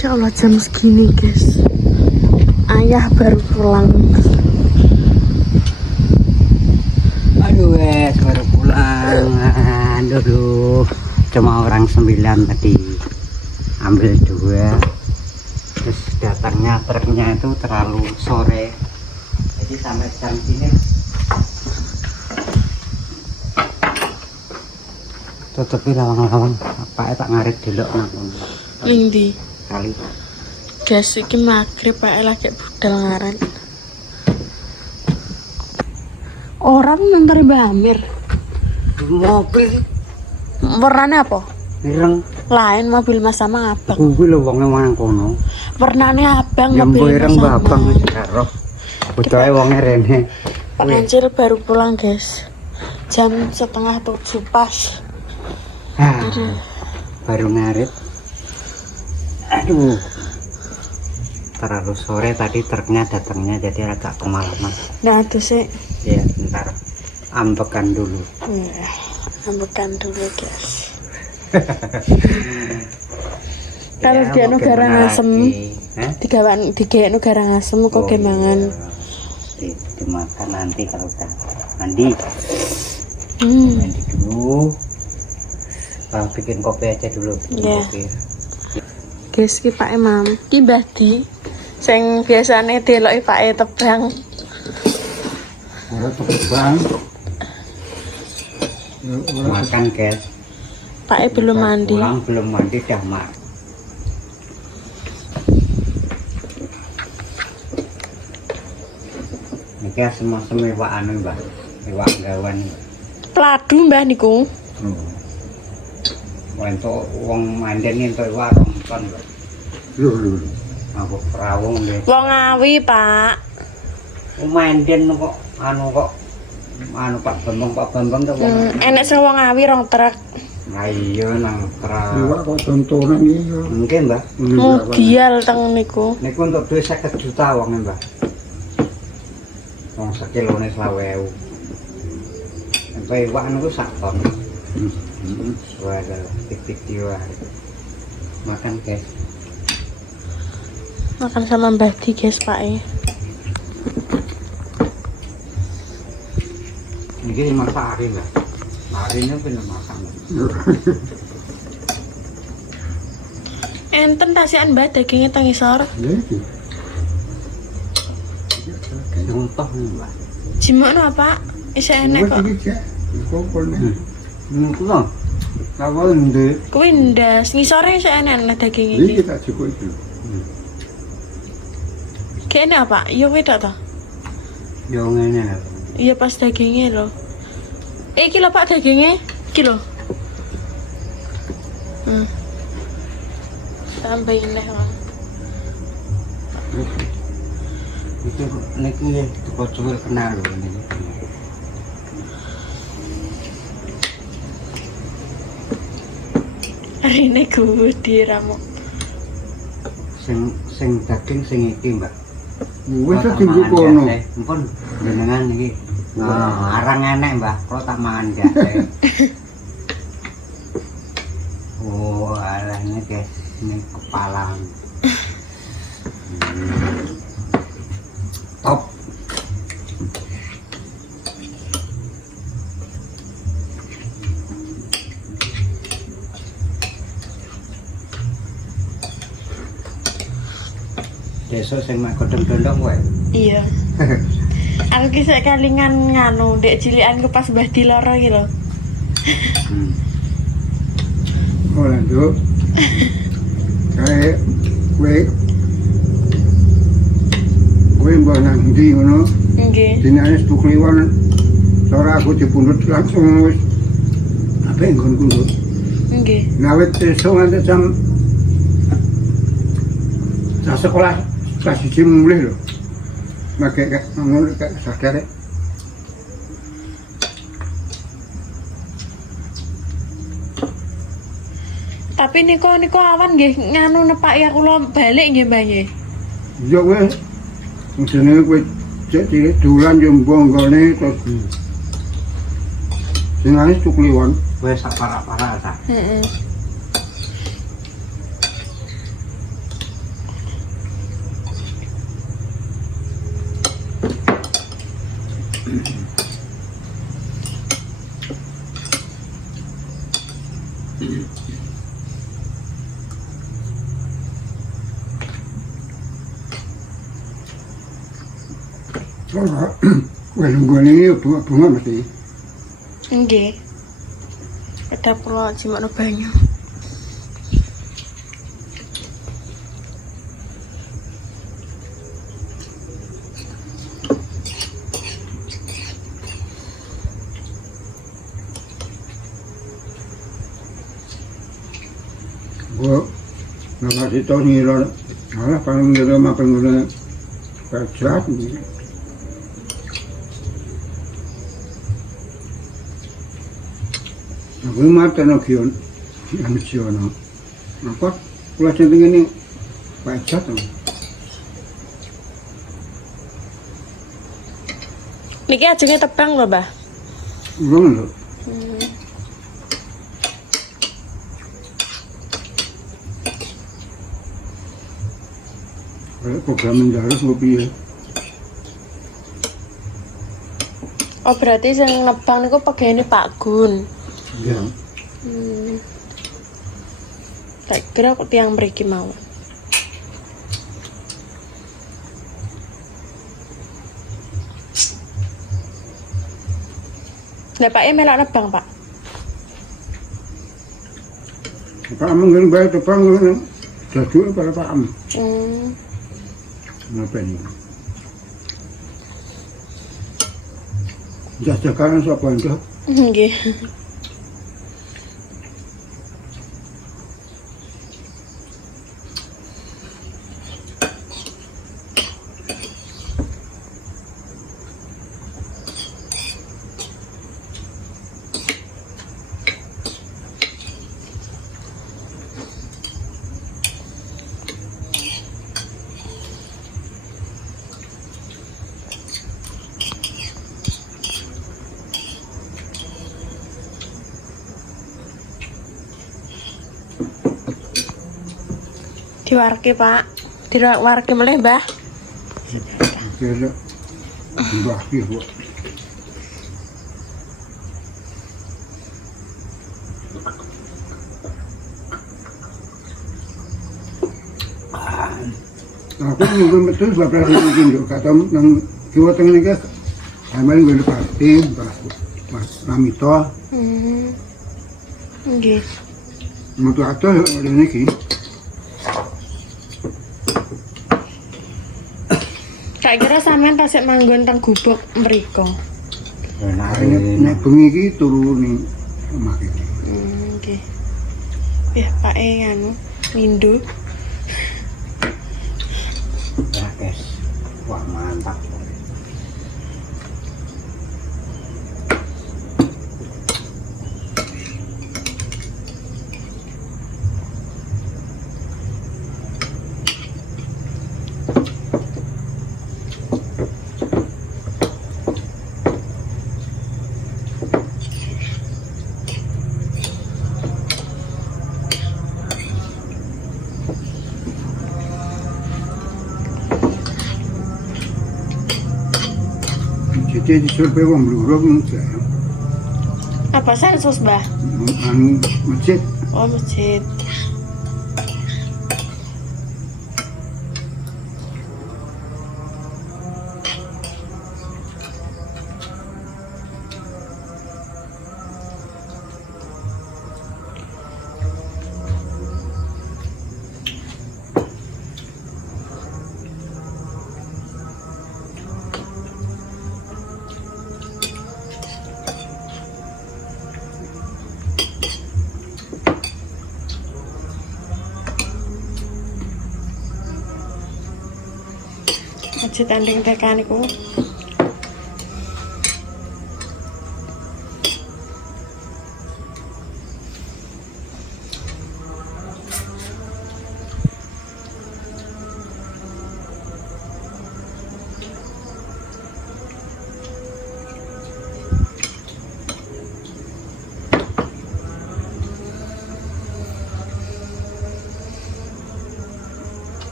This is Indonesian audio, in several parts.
Masya Allah jam segini guys, ayah baru pulang. Aduh baru pulang. Aduh, cuma orang 9 tadi, ambil 2. Terus datangnya truknya itu terlalu sore, jadi sampai jam sini tutupi lawang-lawang. Apa tak ngarit delok nang Indi kali. guys, iki maghrib Pak lagi budal ngaran. Orang nonton Mbak Amir. Mobil Warnanya apa? ireng. Lain mobil Mas sama abang. Kuwi lho wonge nang kono. Warnanya abang Ya mbok mobil ireng Mas sama. babang wis karo. Butuhe wonge rene. Pak Kancil baru pulang guys, jam 6:30 pas. Baru ngarit. Aduh, terlalu sore tadi truknya datangnya, jadi agak kemalaman. Nah itu sih Ya ntar ambekan dulu. ya, ambekan dulu guys. Kalau dia mau negara gimana ngasem, lagi? tiga negara ngasem kok kemangan. Dimakan nanti kalau udah mandi. Mandi dulu. Bikin kopi aja dulu. Iya. Kopi. Guys, ki Pak Imam, ki Mbah Di sing biasane deloki Pak tebang. Ora tebang. Makan guys. Pak belum mandi. Pulang belum mandi dah mak. Niki semua iwak anu Mbah. Iwak gawan. Pladu Mbah niku. Untuk wong manden entuk iwak 2 ton lho. Lho. Aku perawung deh. Wong Ngawi, Pak. Manden kok Pak Bambang tuh wong. Enek sing wong Ngawi 2 truk. Nah iya nang perawung. Iwak kok tontonan iki. Mungkin Mbah. Mudial teng niku. Niku untuk duit 50 juta wonge Mbah. Wong sekilone 20.000. Sampai iwak niku sak ton. Waduh, video makan guys. Makan sama Mbah Di guys Pak Ini masak hari lah. Hari ini bener masak. Enten tasian Mbah dagingnya teng isor. Contoh nih Mbak. Jimono apa? Isih enek kok. Niku lho. Kawan ndek. Kuwi ndas, ngisore isih enek daging Iki iki. tak cukup itu. Kene apa? Yo wedok to. Yo ngene lho. Iya pas dagingnya lho. Iki lho Pak dagingnya. Iki lho. Tambahin deh Bang. Itu niku ya cukup kenal lho ini. Hari ini gue diramu. Sing daging sing iki, Mbak. Wis tak tinggu kono. Ampun, jenengan iki. Arang enek, Mbah. Kalau tak mangan jate. Oh, alahnya guys, ini kepala. Top. Besok sing mak godhong-dondong wae. Iya. Aku ki sek kalingan nganu ndek cilikanku pas Mbah Di lara iki lho. Ora nduk. Kae kowe mbok nang ndi ngono? Nggih. Dinane stuk kliwon. Ora aku dipundhut langsung wis apa nggonku nduk. Nggih. Nawet esuk nganti jam sekolah kelas 1 mulai lho. Make ngono kayak sadar. Tapi niku awan nggih nganu nepaki aku lo balik nggih Mbah nggih. Ya wis. Jenenge kowe cek cilik dolan yo mbonggone terus. Jenenge stuk kliwon. Wes sak parah-parah ta. Heeh. Soalnya nungguan ini bunga mesti. Nggih. Ada pulau jimakno banyu. Gua nggak tahu nih lo, malah paling gede mah pengguna pajak nih. Aku mata nak kion, yang kion nak. Apa? Pulau centeng ini pajak tuh. Niki ajenge tebang lho, Mbah. Belum lo. Program mendarat ngopi ya. Oh, berarti sing nebang niku pegawene Pak Gun. Ya. Tak kira kok tiang mriki mawon. Lah Pak melok nebang, Pak. Pak mungkin baik tepang kan. Jadul pada Pak Am. Ngapain? Jajakan siapa itu? Nggih. Diwarke, Pak. Diwarke meleh, Mbah. Kira bahaya buat. Aku mungkin betul beberapa mungkin juga kata nang kiwa tengah ni kan, kami boleh pasti mas ramito, Nggih. mutu atau ada ni ki. Tak kira sampean tasik manggon teng gubuk mriko. Nek bengi ki turu ning omah iki. Nggih. Ya, Pak anu mindu. Rakes. Wah, mantap. Jadi disurvey wong blurung Apa sensus, Mbah? anu masjid. Oh, masjid. Masjid Anding TK niku.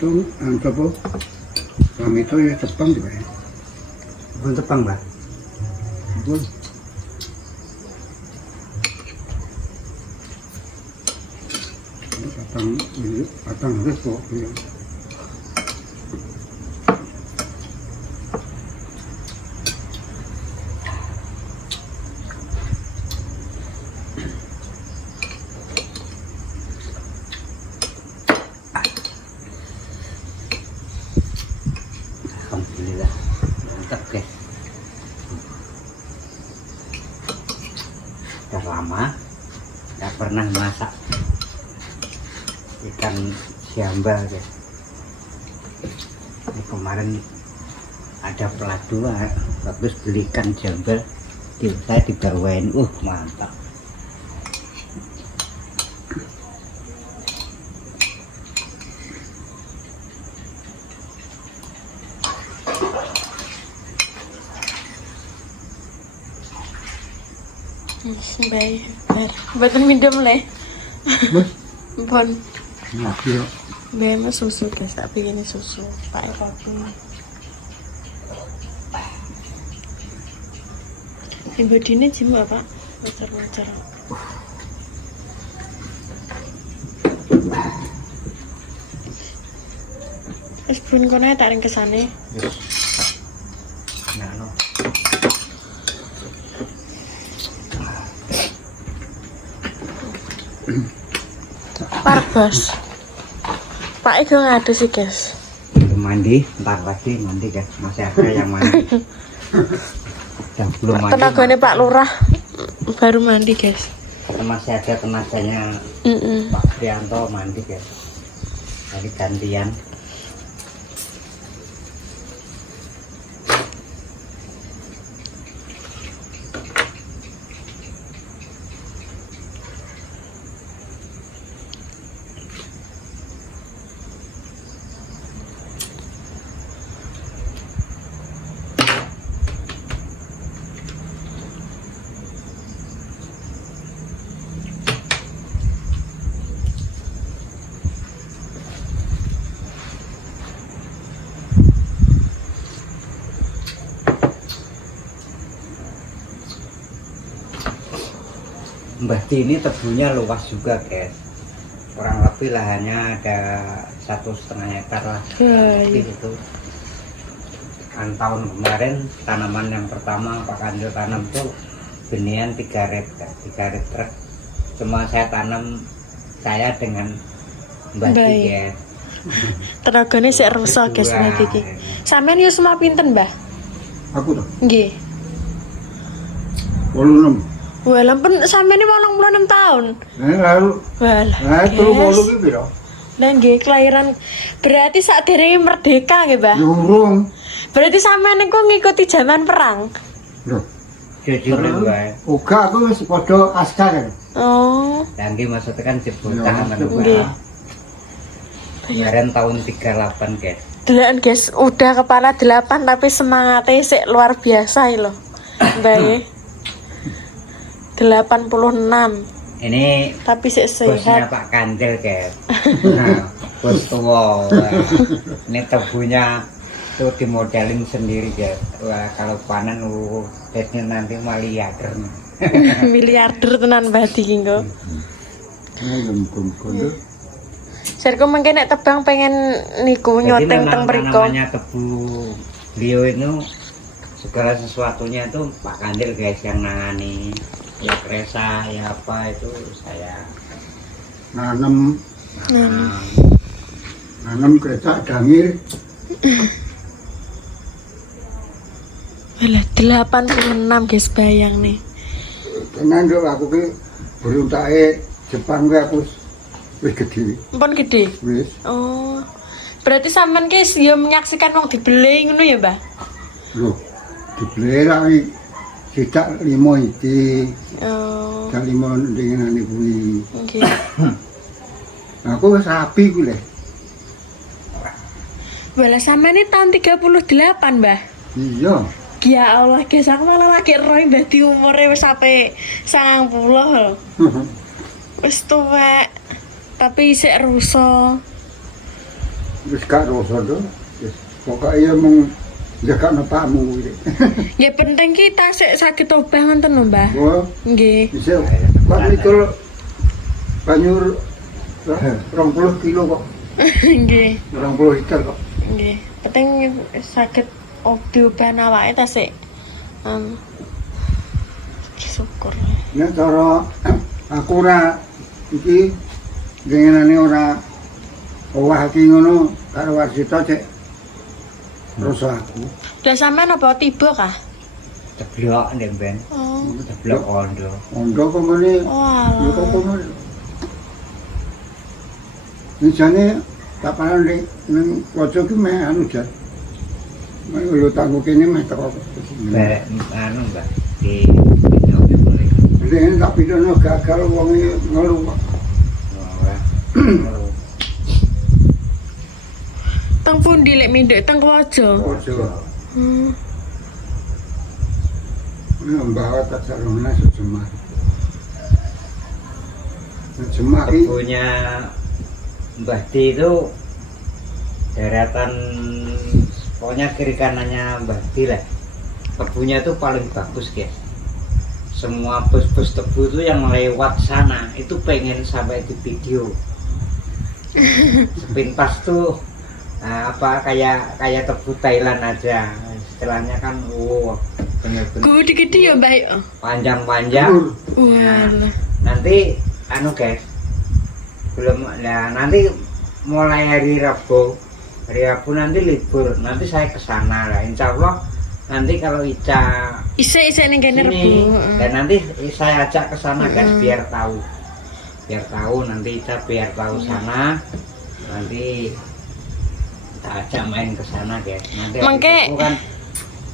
itu apa? Kami itu ya tepang juga ya. Bukan tepang, Mbak. Betul. Batang resok ya. Alhamdulillah. Mantap, guys. Udah lama nggak pernah masak ikan jambal, guys. Ini kemarin ada peladu, bagus beli ikan jambal, saya dibawain, mantap. Baik, buatan minum le. Bos, Bon, ngerti ya. bayi susu guys, tak bikin susu. Pakai kopi. Ibu Dini jimu apa? Wajar-wajar. Es pun kono tak ring kesane. Nah, no. Parbos. Pak Ego ngadu sih guys. Mandi, ntar lagi mandi, guys. Masih ada yang mandi. Yang belum mandi. Tenaganya Pak Lurah baru mandi guys. Masih ada tenaganya Pak Prianto mandi, guys. Jadi gantian. Mbah Di ini tebunya luas juga, guys. Kurang lebih lahannya ada 1,5 hektar lah. Baik. Itu kan tahun kemarin tanaman yang pertama Pak Kandil tanam tuh benian 3 red, guys. 3 red truk. Cuma saya dengan Mbah Di, Baik. guys. Tenaganya sih rusak guys nanti iki. Sampean yo semua pinten, Mbah? Aku tuh, Nggih. 86. Wah, lampen sampean ini 86 tahun. Lalu, Walah. itu bolu gitu ya. Dan nggih kelahiran berarti saat derenge merdeka nggih, Mbah. Urung. Berarti sampean niku ngikuti zaman perang. Loh, Jujur nih, Mbak. uga aku wis padha askar kan. Oh, Yang maksudnya kan jebol Ya, tahanan, nggih. Mbak. Kemarin tahun 38, guys. Delan guys, udah kepala 8 tapi semangatnya sik luar biasa loh. Mbak. 86 Ini tapi sik bosnya sehat. Pak Kandil, guys. Nah, bos tua. Wah. Ini tebunya tuh dimodelin sendiri, guys. Wah, kalau panen tesnya nanti miliarder. Miliarder tenan Mbah Di ki engko. Kondo. Serku mungkin nek tebang pengen niku Jadi nyoteng memang teng mriko. namanya tebu beliau itu segala sesuatunya itu Pak Kandil, guys, yang nangani. Ya keresa, ya apa itu saya Nanam nanam. kereta dangir. Walah 86 guys bayang nih. Tenan lho aku ki beruntake Jepang ki aku wis gede. Mpun gede. Wis. Oh. Berarti sampean ki yo menyaksikan wong dibeli ngono ya, Mbah? Lho, dibeli ra sidak 5 iki. Oh. Sidak 5 dengan kuwi. Nggih. Aku wis rapi ku le. Walah sampean ini tahun 38, Mbah. Iya. Ya Allah, guys, aku malah lagi roh Mbah Di umure wis sampe 90 lho. Wis tuwek. Tapi isih rusak. wis gak rasa to. Wis pokoke ya mung jagakno pakmu iki. Ya penting kita sik sakit obah ngoten lho, Mbah. Oh, Nggih. bisa. Kok mikul banyu 20 kilo kok. Nggih. 20 liter kok. Nggih. Penting sakit diobah awake ta sik. Syukur. Nek cara aku ora iki dengenane ora owah iki ngono karo wasita cek rasa aku. Lah sampean apa tiba kah? Ceblok ndek ben. Oh. Ceblok kondo. Ondo kok ngene. Wah. Ya kok ngono. Misane kapanan ning pojok ki meh anu jan. Meh lho tanggo kene meh teko. Barek anu Mbak di video boleh. Nek tak pidono gagal wong ngelu kok. Ora. Teng pundi lek mindhek teng Wajo? Ojo. Hmm. Membawa tak sarungnya sejemah. Sejemah ini Kebunnya Mbah Di itu deretan pokoknya kiri kanannya Mbah Di lah. Kebunnya itu paling bagus guys. Semua bus-bus tebu itu yang lewat sana itu pengen sampai di video. Sepintas tuh kayak tebu Thailand aja. Istilahnya kan bener-bener Gede-gede ya, Mbah. panjang-panjang. Walah. Nanti anu guys, belum nah nanti mulai hari Rabu nanti libur, nanti saya ke sana lah. Insya Allah nanti kalau Ica Isik ning kene Rebo. sini dan nanti saya ajak ke sana guys biar tahu nanti Ica biar tahu sana, nanti kita ajak main ke sana guys. Nanti Mangke- itu kan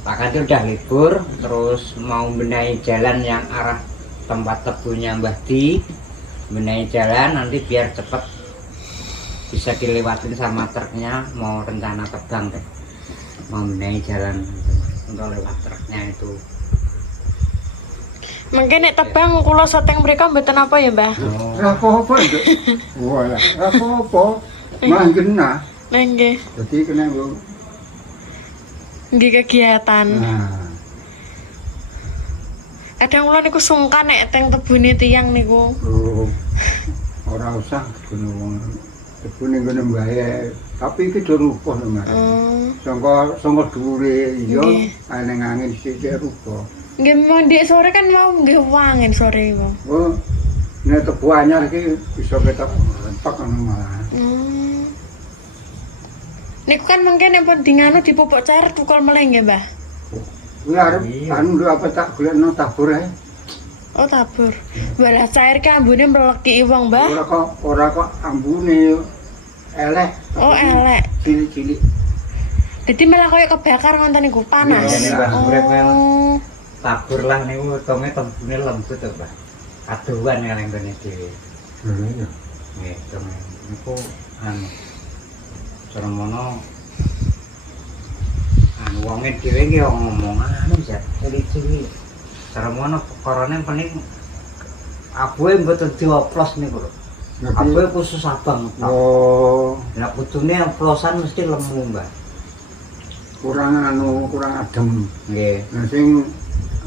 Pak Kanti udah libur, terus mau benahi jalan yang arah tempat tebunya Mbah Di, benahi jalan nanti biar cepet bisa dilewatin sama truknya, mau rencana terbang deh, mau benahi jalan untuk lewat truknya itu. Mangke nek tebang kula seteng mriko mboten apa ya, Mbah? apa-apa itu. Wah, apa-apa. Manggena. Nggih. Jadi kena nggo. Nggih kegiatan. Nah, Kadang kula niku sungkan nek teng tebune tiyang niku. oh, ora usah kena wong kebune ngene mbae. Tapi iki do rupoh lho, Mas. Sangka dhuwure iya, Nggih. ning angin sithik rupoh. Nggih mau ndek sore kan mau nggih wangen sore iku. Oh, nek tebu anyar iki bisa ketok rentek ngono malah. Niku kan mungkin nek pun dinganu dipupuk cair tukul meleh nggih, Mbah. Kuwi arep anu lho apa tak golekno tabur ae. Oh, tabur. Walah cair ki ambune mleki wong, Mbah. Ora kok ambune elek. Oh, elek. Cilik-cilik. Jadi malah koyo kebakar ngoten niku panas. Iya, Mbah, urip memang. Oh. Tabur lah niku utame tembune lembut to, Mbak. Aduan yang nggone dhewe. Iya. Nggih, temen. Niku anu cara mono anu wonge dhewe iki ngomong anu jan cilik-cilik. Cara mono perkarane pening abuhe mboten dioplos niku lho. Abuhe khusus abang. Oh, Lah kudune oplosan mesti lemu, Mbak. kurang adem. Nggih. Nah sing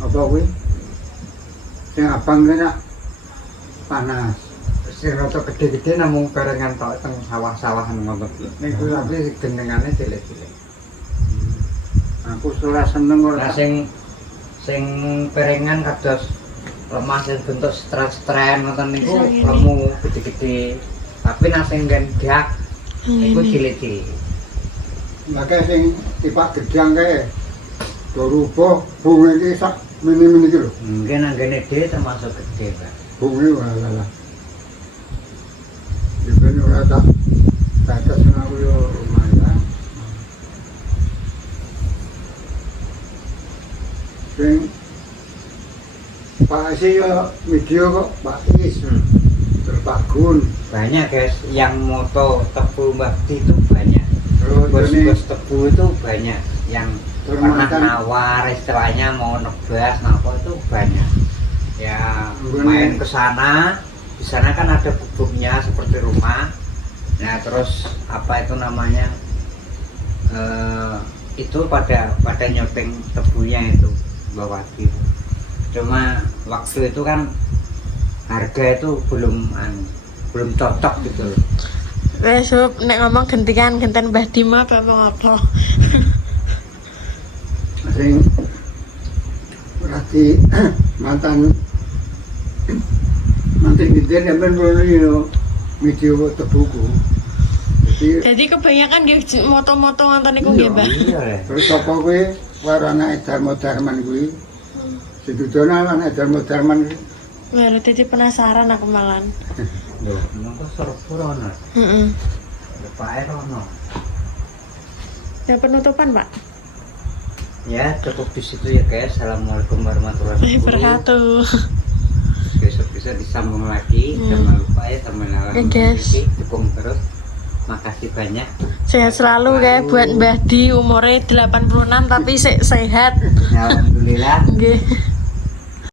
apa kuwi? Sing abang kena panas. Sing rada gede-gede namung barengan tok teng sawah-sawahan ngoten. Niku tapi gendengane cilik-cilik. Aku ora seneng ora. Nah sing perengan kados lemah sing bentuk stren-stren ngoten niku lemu gede-gede. Tapi nek sing gendak niku cilik-cilik. Maka sing tipak gedang kae do rubuh bunga iki sak mini-mini iki lho. Mungkin anggene dhewe termasuk gede, Pak. Bunga walah. Dipun ora tak batas aku yo lumayan. Sing Pak Isi yo video kok Pak Is terpagun. Banyak guys yang moto tebu Mbah Di itu banyak. Terus Bos-bos tebu itu banyak yang pernah Termakan. nawar istilahnya mau nebas napa itu banyak. Ya Bukan main ke sana, di sana kan ada gubuknya seperti rumah. Nah terus apa itu namanya itu pada nyoteng tebunya itu Mbak Wati. Cuma waktu itu kan harga itu belum cocok gitu loh. Wes nek ngomong gentian Mbah Dima apa ngomong apa? Sing berarti mantan gede yang bener video tebuku. Jadi kebanyakan dia moto-moto nonton iku nggih, Mbah. Iya. Terus apa kuwi warana Darmo Darman kuwi? Sidudona lan Darmo Darman kuwi. Baru jadi penasaran aku malan. Loh, nunggu Surabaya ono. Heeh. Pak Erono. Ya penutupan, Pak. Ya cukup di situ ya guys. Assalamualaikum warahmatullahi wabarakatuh. Wabarakatuh. Besok bisa disambung lagi. Jangan lupa ya teman-teman. Oke, guys. Dukung terus. Makasih banyak. Sehat selalu kayak buat Mbah Di umurnya 86 tapi sehat. Alhamdulillah. Nggih.